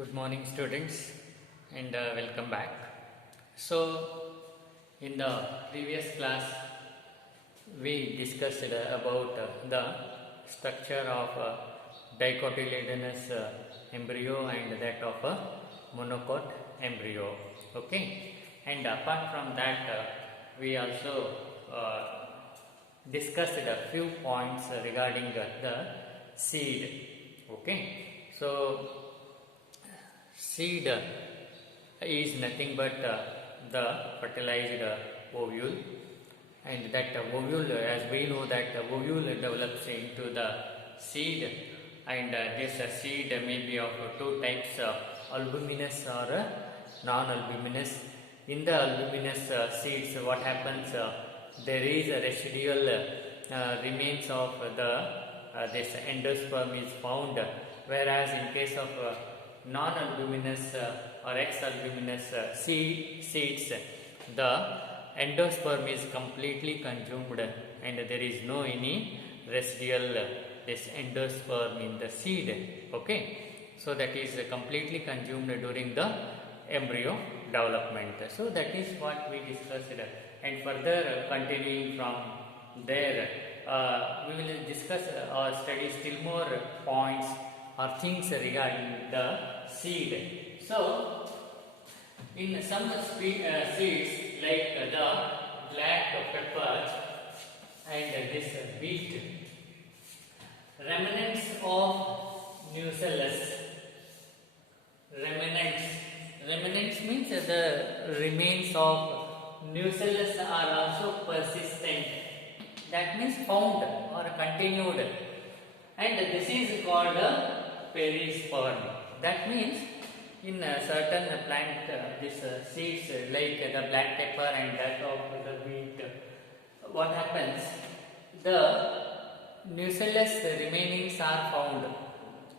Good morning, students, and welcome back. So, in the previous class, we discussed about the structure of dicotyledonous embryo and that of a monocot embryo. Okay, and apart from that, we also discussed a few points regarding the seed. Okay, so seed is nothing but the fertilized ovule, and that ovule, as we know, that ovule develops into the seed, and this seed may be of two types, albuminous or non-albuminous. In the albuminous seeds, what happens? There is a residual remains of the this endosperm is found, whereas in case of non-albuminous or ex-albuminous seeds, the endosperm is completely consumed and there is no any residual this endosperm in the seed. Okay, so that is completely consumed during the embryo development. So that is what we discussed, and further continuing from there, we will discuss or study still more points or things regarding the seed. So, in some seeds like the black pepper and this beet, remnants of nucellus. Remnants means the remains of nucellus are also persistent. That means found or continued, and this is called a perisperm. That means in a certain plant, this seeds like the black pepper and that of the wheat, what happens? The nucellus remainings are found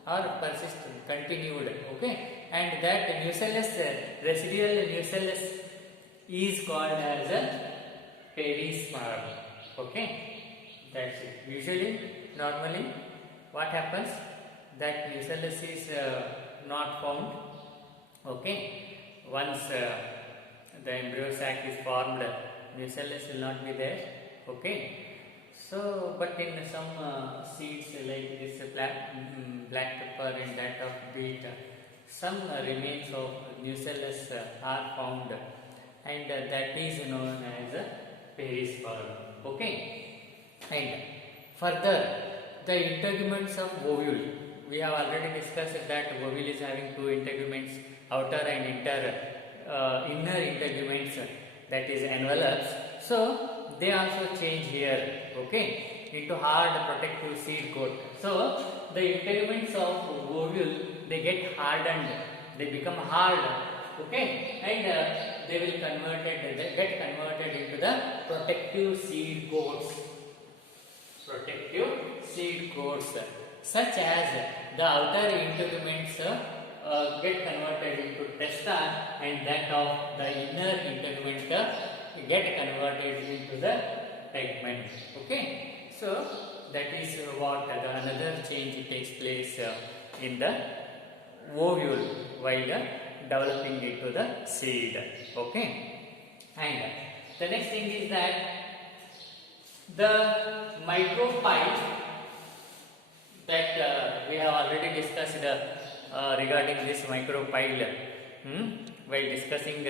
or persistent, continued. Okay, and that nucellus, residual nucellus, is called as a perisperm. Okay, that's it. Usually, normally, what happens? That nucellus is not found. Okay, once the embryo sac is formed, nucellus will not be there. Okay, so but in some seeds like this black pepper and that of beet, some remains of nucellus are found, and that is known as a perisperm. Okay, and further, the integuments of ovule. We have already discussed that ovule is having two integuments, outer and inner integuments, that is envelopes. So they also change here, okay, into hard protective seed coat. So the integuments of ovule, they get hardened, they become hard, okay, and they get converted into the protective seed coats. Such as the outer integuments get converted into testa, and that of the inner integument get converted into the tegment. Okay, so that is what another change takes place in the ovule while developing into the seed. Okay, and the next thing is that the micropyle that we have already discussed regarding this micropyle while discussing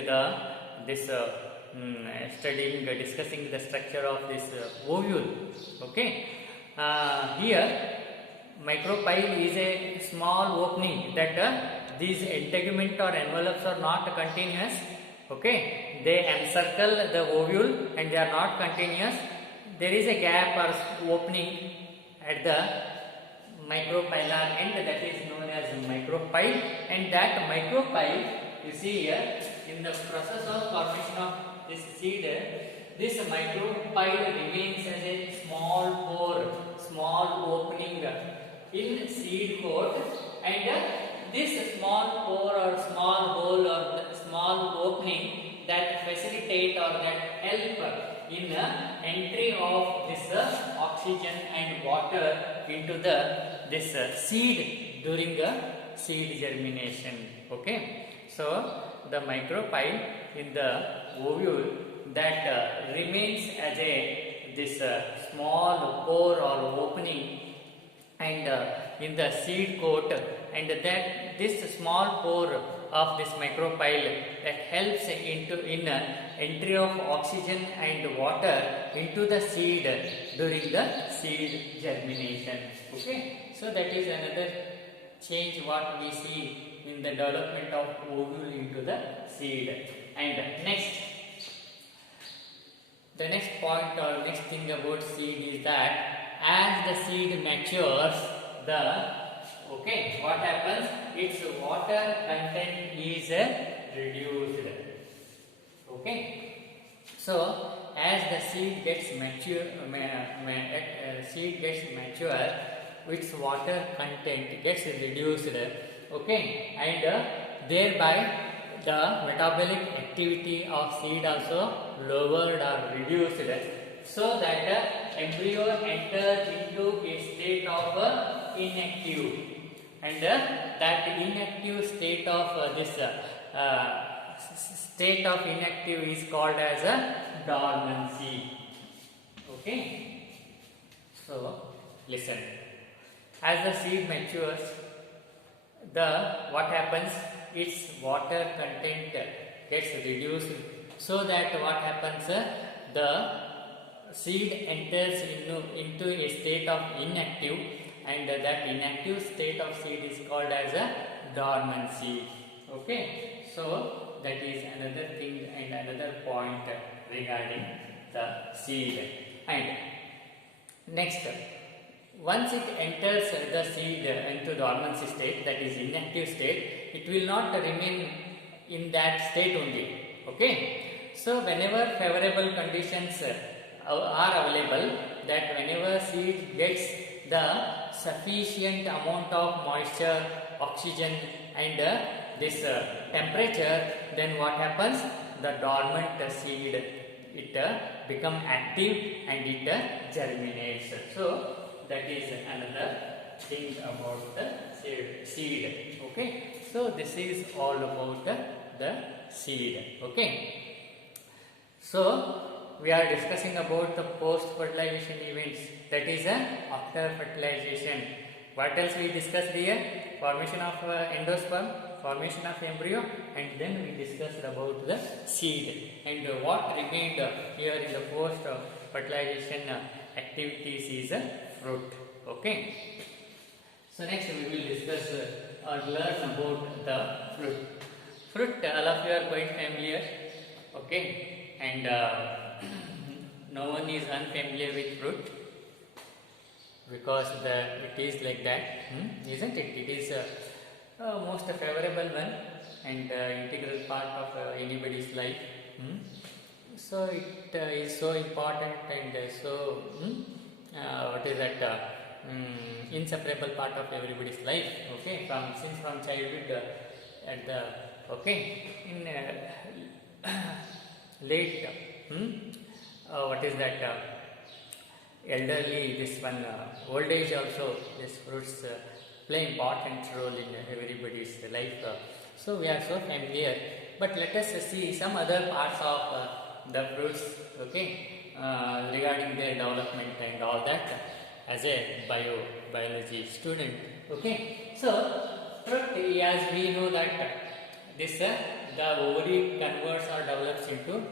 discussing the structure of this ovule. Okay, here micropyle is a small opening that these integument or envelopes are not continuous. Okay, they encircle the ovule and they are not continuous. There is a gap or opening at the micropylar end, that is known as micropyle, and that micropyle, you see here, in the process of formation of this seed, this micropyle remains as a small pore, small opening in seed coat, and this small pore or small hole or small opening that facilitate or that help in entry of this oxygen and water into this seed during seed germination. Okay, so the micropyle in the ovule that remains as a this small pore or opening and in the seed coat, and that this small pore of this micropyle that helps in entry of oxygen and water into the seed during the seed germination. Okay, so that is another change what we see in the development of ovule into the seed. And the next point or next thing about seed is that as the seed matures, what happens? Its water content is reduced. Okay, so as the seed gets mature, its water content gets reduced. Okay, and thereby the metabolic activity of seed also lowered or reduced, so that the embryo enters into a state of inactive, and that inactive state of state of inactive is called as a dormancy. Okay, so listen, as the seed matures, what happens? Its water content gets reduced, so that what happens? The seed enters into a state of inactive, and that inactive state of seed is called as a dormancy. Okay, so that is another thing and another point regarding the seed. And next, once it enters the seed into dormancy state, that is inactive state, it will not remain in that state only. Okay, so whenever favorable conditions are available, that whenever seed gets the sufficient amount of moisture, oxygen and this temperature, then what happens? The dormant seed, it become active and it germinates. So that is another thing about the seed. Okay, so this is all about the seed. Okay, so we are discussing about the post-fertilization events, that is after fertilization. What else we discussed here? Formation of endosperm, formation of embryo, and then we discussed about the seed. And what remained here in the post-fertilization activities is fruit. Okay. So next we will discuss or learn about the fruit. Fruit, all of you are quite familiar. Okay, and no one is unfamiliar with fruit, because it is like that, isn't it? It is most favorable one and integral part of anybody's life. So it is so important and so what is that? Inseparable part of everybody's life. Okay, from childhood at the in late what is that? Elderly, this one old age also, these fruits play important role in everybody's life. So we are so familiar, but let us see some other parts of the fruits. Okay, regarding their development and all that, as a biology student. Okay, so fruit, as we know that this the ovary converts or develops into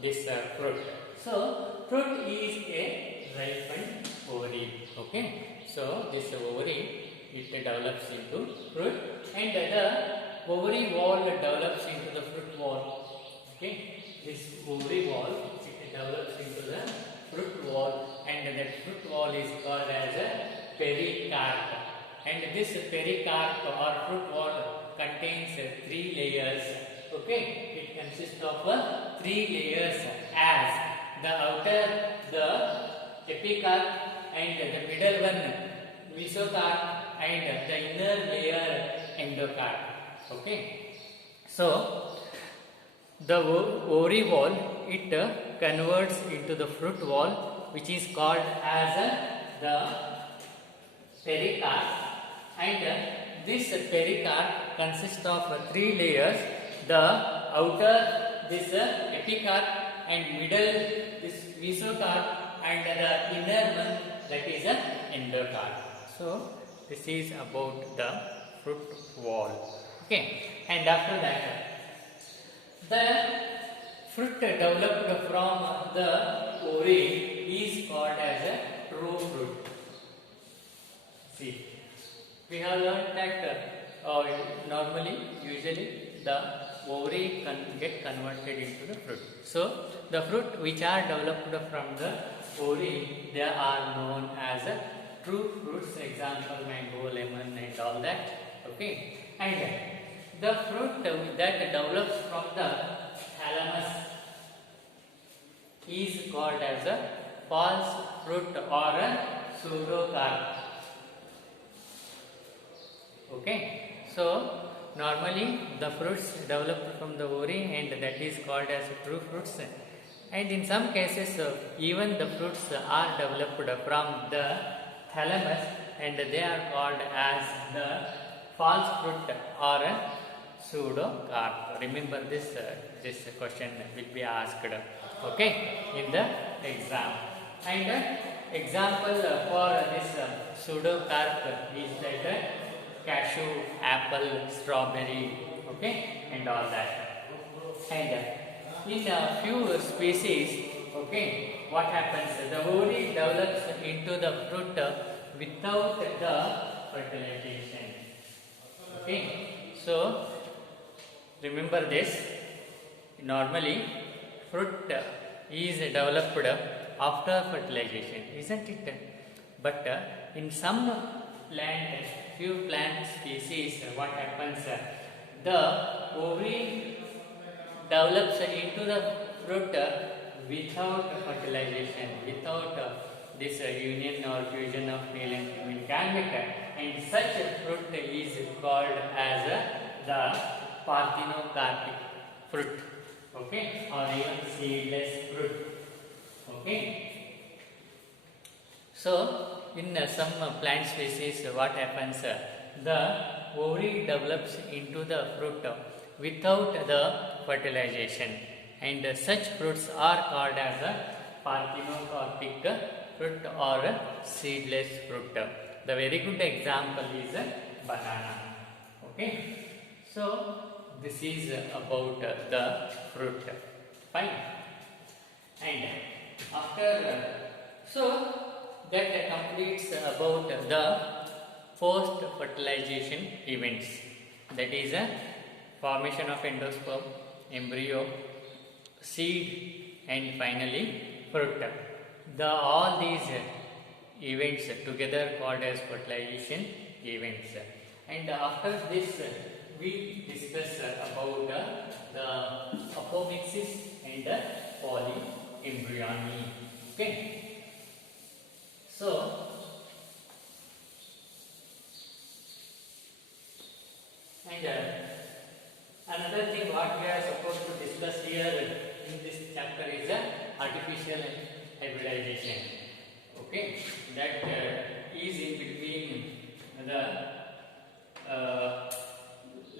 this fruit. So fruit is a ripened ovary. Okay, so this ovary, it develops into fruit, and the ovary wall develops into the fruit wall. Okay, this ovary wall, it develops into the fruit wall, and that fruit wall is called as a pericarp. And this pericarp or fruit wall contains 3 layers. Okay, it consists of 3 layers, as the outer, the epicarp, and the middle one, mesocarp, and the inner layer, endocarp. Okay, so the ovary wall, it converts into the fruit wall, which is called as the pericarp, and this pericarp consists of three layers. The outer, this epicarp, and middle, this mesocarp, and the inner one, that is a endocarp. So this is about the fruit wall. Okay, and after that, the fruit developed from the ovary is called as a true fruit. See, we have learned that normally, usually, the ovary get converted into the fruit. So, the fruit which are developed from the ovary, they are known as a true fruits. Example, mango, lemon, and all that. Okay, and the fruit that develops from the thalamus is called as a false fruit or a pseudocarp. Okay, so normally the fruits developed from the ovary, and that is called as true fruits. And in some cases, even the fruits are developed from the thalamus, and they are called as the false fruit or a pseudocarp. Remember this. This question will be asked. Okay, in the exam. And example for this pseudocarp is that cashew, apple, strawberry, okay, and all that. And in a few species, okay, what happens? The ovary develops into the fruit without the fertilization. Okay, so remember this. Normally, fruit is developed after fertilization, isn't it? But in some few plant species, what happens? The ovary develops into the fruit without fertilization, without this union or fusion of male and female gamete, and such fruit is called as the parthenocarpic fruit, okay, or even seedless fruit, okay. So in some plant species, what happens? The ovary develops into the fruit without the fertilization, and such fruits are called as a parthenocarpic fruit or a seedless fruit. The very good example is a banana. Okay, so this is about the fruit. Fine. And after so that completes about the post fertilization events, that is a formation of endosperm, embryo, seed, and finally fruit. All these events together called as fertilization events. And after this we discuss about the apomixis and polyembryony. Okay. So, and another thing what we are supposed to discuss here in this chapter is artificial hybridization. Okay, that is in between the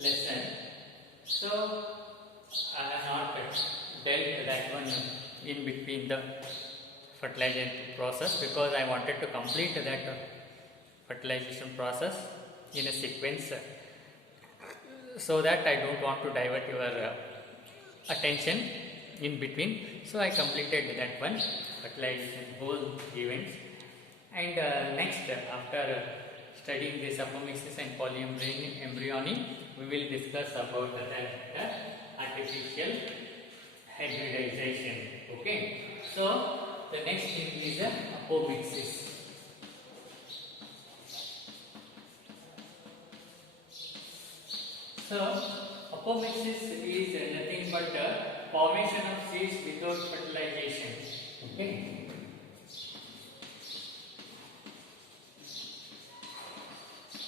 lesson. So, I have not dealt that one in between the fertilization process, because I wanted to complete that fertilization process in a sequence, so that I don't want to divert your attention in between. So I completed that one, fertilization whole events. And next, after studying this apomixis and polyembryony, we will discuss about the artificial hybridization. Okay, so the next thing is apomixis. So apomixis is nothing but formation of seeds without fertilization. Okay.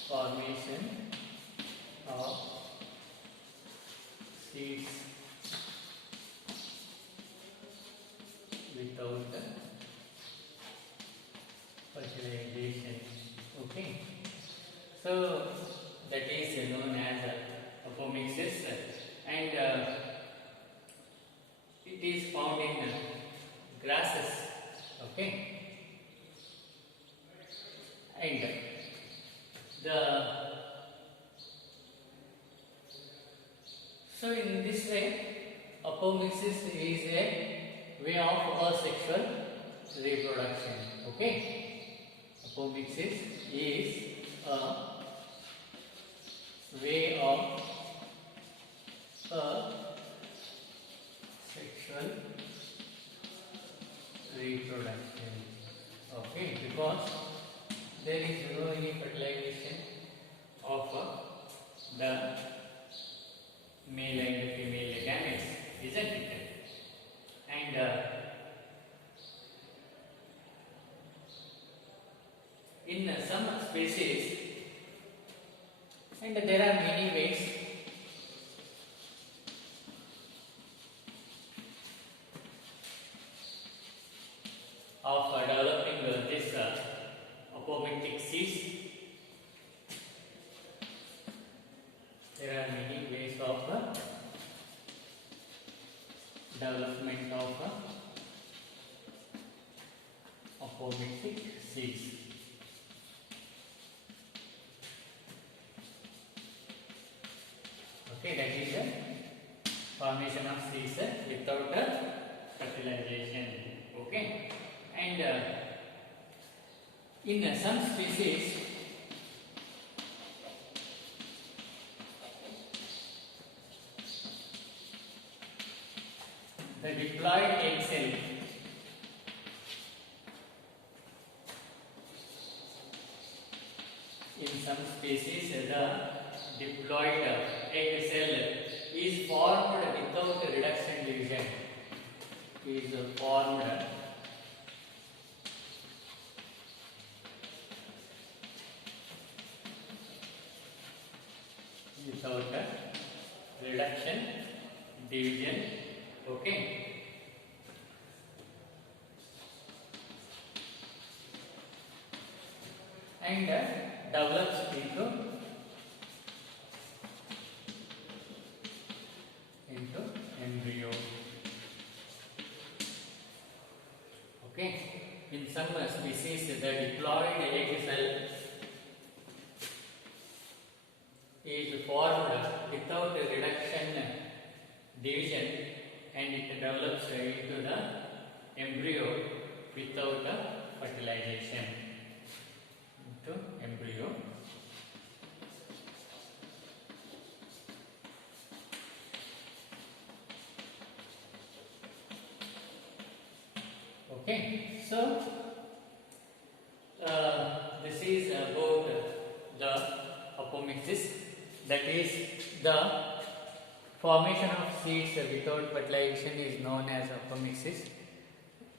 Formation of seeds without fertilization. Okay. So that is known as apomixis, and it is found in grasses. Okay, and the so in this way, apomixis is a way of asexual reproduction. Okay, apomixis is a way of sexual reproduction. Okay, because there is no any fertilization of the male and female gametes, isn't it? And in some species, and there are many ways of developing this apomictic seeds. There are many ways of development of apomictic seeds. Okay, that is the formation of seeds without fertilization. Okay, and in some species, the diploid egg cell the diploid egg cell is formed without reduction division. Is formed without reduction division. Okay. And develops into embryo. Okay. In some species, the diploid egg cell is formed without reduction division, and it develops into the embryo without fertilization. Into embryo. Okay, so this is about the apomixis, that is the formation of seeds without fertilization is known as apomixis.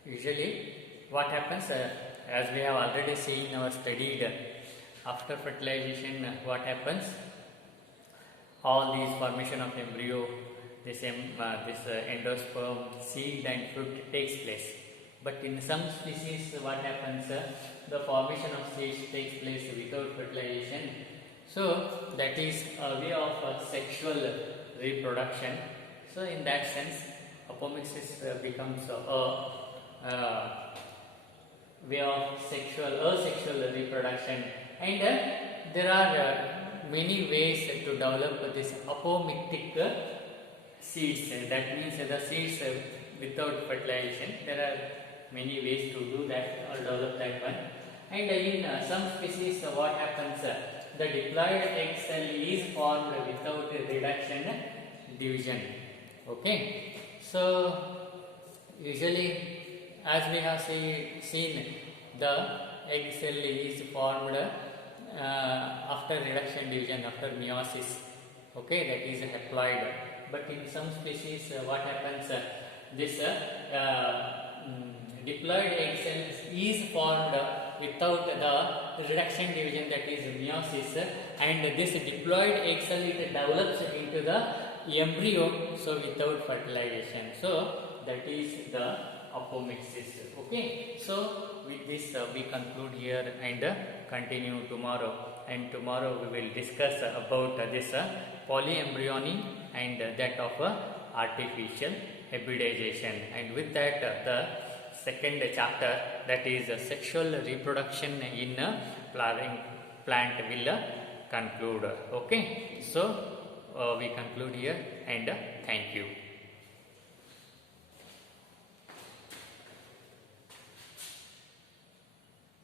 Usually what happens, as we have already seen or studied, after fertilization what happens, all these formation of embryo, this endosperm, seed and fruit takes place. But in some species what happens, the formation of seeds takes place without fertilization. So that is a way of sexual reproduction. So in that sense, apomixis becomes a way of asexual reproduction, and there are many ways to develop this apomictic seeds. That means the seeds without fertilization. There are many ways to do that or develop that one. And in some species, what happens? The diploid egg cell is formed without reduction division. Okay, so usually, as we have seen, the egg cell is formed after reduction division, after meiosis. Okay, that is haploid. But in some species, what happens? This diploid egg cell is formed without the reduction division, that is meiosis, and this diploid egg cell it develops into the embryo, so without fertilization. So that is the apomixis. Okay, so with this we conclude here and continue tomorrow. And tomorrow we will discuss about this polyembryony and that of artificial hybridization. And with that, the second chapter, that is sexual reproduction in plant will conclude. Okay, so we conclude here and thank you.